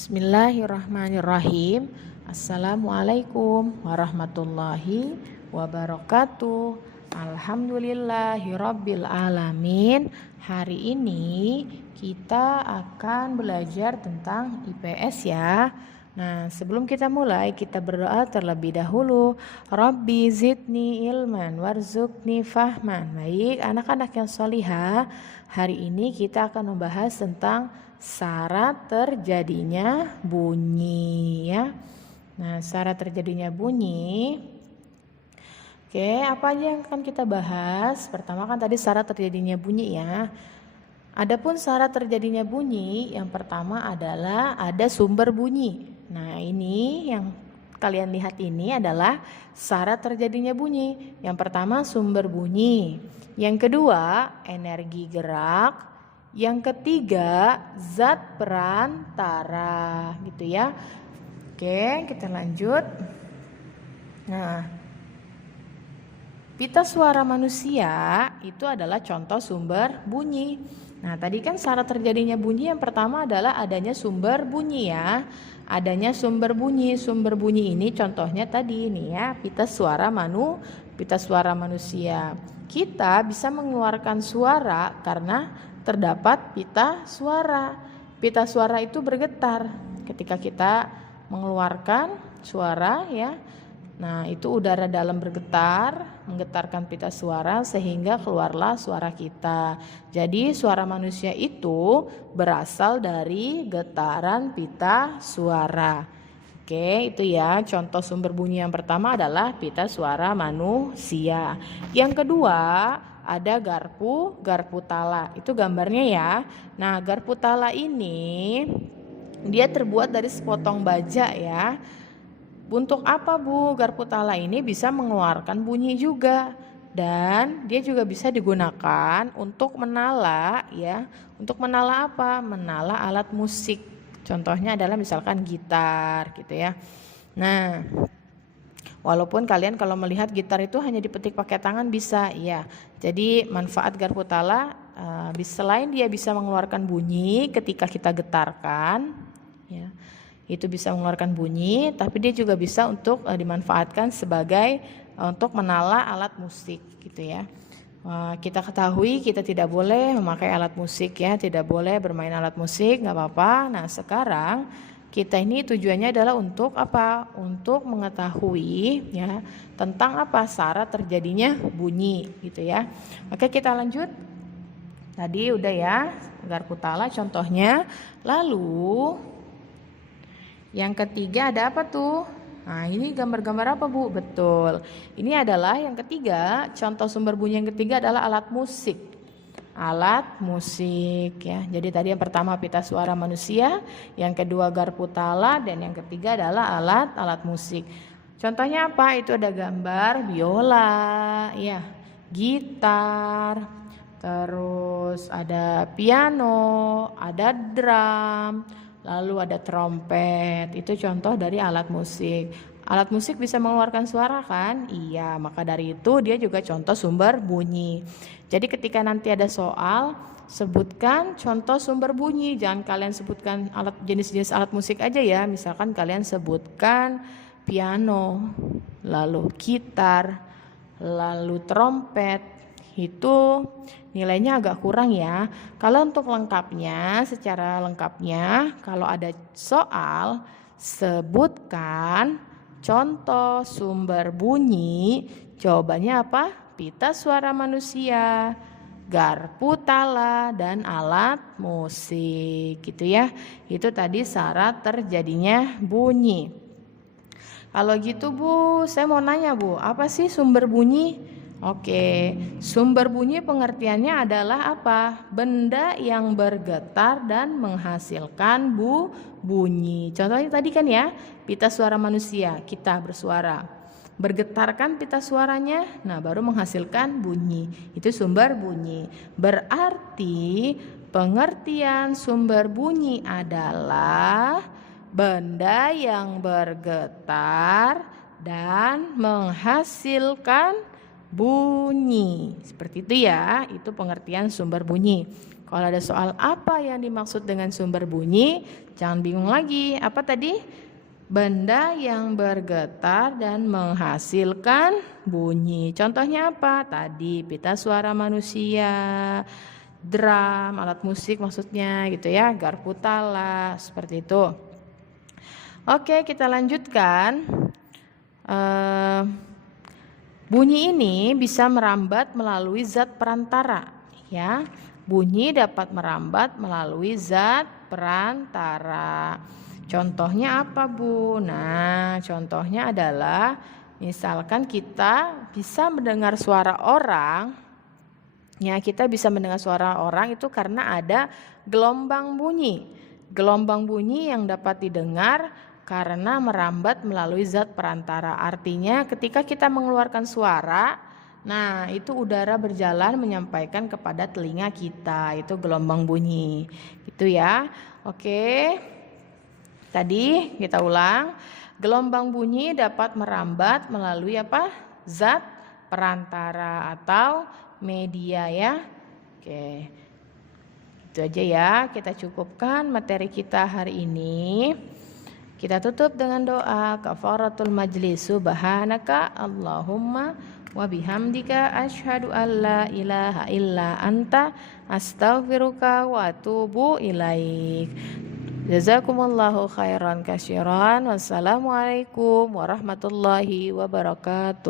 Bismillahirrahmanirrahim. Assalamualaikum warahmatullahi wabarakatuh. Alhamdulillahirabbil alamin. Hari ini kita akan belajar tentang IPS ya. Nah, sebelum kita mulai, kita berdoa terlebih dahulu. Rabbi zidni ilman warzuqni fahman. Baik, anak-anak yang sholihah, hari ini kita akan membahas tentang syarat terjadinya bunyi ya. Nah, syarat terjadinya bunyi. Oke, apa aja yang akan kita bahas? Pertama kan tadi syarat terjadinya bunyi ya. Adapun syarat terjadinya bunyi, yang pertama adalah ada sumber bunyi. Nah, ini yang kalian lihat ini adalah syarat terjadinya bunyi. Yang pertama sumber bunyi. Yang kedua energi gerak. Yang ketiga zat perantara gitu ya. Oke, kita lanjut. Nah, pita suara manusia itu adalah contoh sumber bunyi. Nah, tadi kan syarat terjadinya bunyi yang pertama adalah adanya sumber bunyi ya. Adanya sumber bunyi. Sumber bunyi ini contohnya tadi nih ya, pita suara manusia. Kita bisa mengeluarkan suara karena terdapat pita suara. Pita suara itu bergetar ketika kita mengeluarkan suara ya. Nah, itu udara dalam bergetar, menggetarkan pita suara sehingga keluarlah suara kita. Jadi suara manusia itu berasal dari getaran pita suara. Oke, itu ya contoh sumber bunyi yang pertama adalah pita suara manusia. Yang kedua ada garpu tala. Itu gambarnya ya. Nah, garpu tala ini dia terbuat dari sepotong baja ya. Untuk apa Bu? Garpu tala ini bisa mengeluarkan bunyi juga. Dan dia juga bisa digunakan untuk menala ya. Untuk menala apa? Menala alat musik. Contohnya adalah misalkan gitar gitu ya. Nah, walaupun kalian kalau melihat gitar itu hanya dipetik pakai tangan bisa ya. Jadi manfaat garpu tala selain dia bisa mengeluarkan bunyi ketika kita getarkan ya. Itu bisa mengeluarkan bunyi, tapi dia juga bisa untuk dimanfaatkan sebagai untuk menala alat musik gitu ya. Kita ketahui kita tidak boleh memakai alat musik ya, tidak boleh bermain alat musik, nggak apa-apa. Nah, sekarang kita ini tujuannya adalah untuk apa? Untuk mengetahui ya tentang apa syarat terjadinya bunyi gitu ya. Oke, kita lanjut. Tadi udah ya garpu tala contohnya. Lalu yang ketiga ada apa tuh? Nah, ini gambar-gambar apa Bu? Betul. Ini adalah yang ketiga, contoh sumber bunyi yang ketiga adalah alat musik. Alat musik ya. Jadi tadi yang pertama pita suara manusia, yang kedua garpu tala, dan yang ketiga adalah alat musik. Contohnya apa? Itu ada gambar biola, ya, gitar, terus ada piano, ada drum, lalu ada trompet. Itu contoh dari alat musik. Alat musik bisa mengeluarkan suara kan? Iya, maka dari itu dia juga contoh sumber bunyi. Jadi ketika nanti ada soal, sebutkan contoh sumber bunyi. Jangan kalian sebutkan jenis-jenis alat musik aja ya. Misalkan kalian sebutkan piano, lalu gitar, lalu trompet. Itu nilainya agak kurang ya. Kalau untuk lengkapnya, secara lengkapnya, kalau ada soal, sebutkan contoh sumber bunyi. Jawabannya apa? Pita suara manusia, garpu tala, dan alat musik gitu ya. Itu tadi syarat terjadinya bunyi. Kalau gitu Bu, saya mau nanya Bu, apa sih sumber bunyi? Oke, sumber bunyi pengertiannya adalah apa? Benda yang bergetar dan menghasilkan bunyi. Contohnya tadi kan ya, pita suara manusia, kita bersuara. Bergetarkan pita suaranya, nah baru menghasilkan bunyi. Itu sumber bunyi. Berarti pengertian sumber bunyi adalah benda yang bergetar dan menghasilkan bunyi. Seperti itu ya, itu pengertian sumber bunyi. Kalau ada soal apa yang dimaksud dengan sumber bunyi, jangan bingung lagi. Apa tadi? Benda yang bergetar dan menghasilkan bunyi. Contohnya apa? Tadi pita suara manusia, drum, alat musik maksudnya gitu ya, garpu tala, seperti itu. Oke, kita lanjutkan. Bunyi ini bisa merambat melalui zat perantara, ya. Bunyi dapat merambat melalui zat perantara. Contohnya apa, Bu? Nah, contohnya adalah misalkan kita bisa mendengar suara orang. Ya, kita bisa mendengar suara orang itu karena ada gelombang bunyi. Gelombang bunyi yang dapat didengar karena merambat melalui zat perantara. Artinya ketika kita mengeluarkan suara, nah itu udara berjalan menyampaikan kepada telinga kita, itu gelombang bunyi. Gitu ya. Oke. Tadi kita ulang. Gelombang bunyi dapat merambat melalui apa? Zat perantara atau media ya. Oke. Itu aja ya, kita cukupkan materi kita hari ini. Kita tutup dengan doa kafaratul majlis. Subhanaka Allahumma wa bihamdika asyhadu an la ilaha illa anta astaghfiruka wa atubu ilaik. Jazakumullahu khairan katsiran. Wassalamualaikum warahmatullahi wabarakatuh.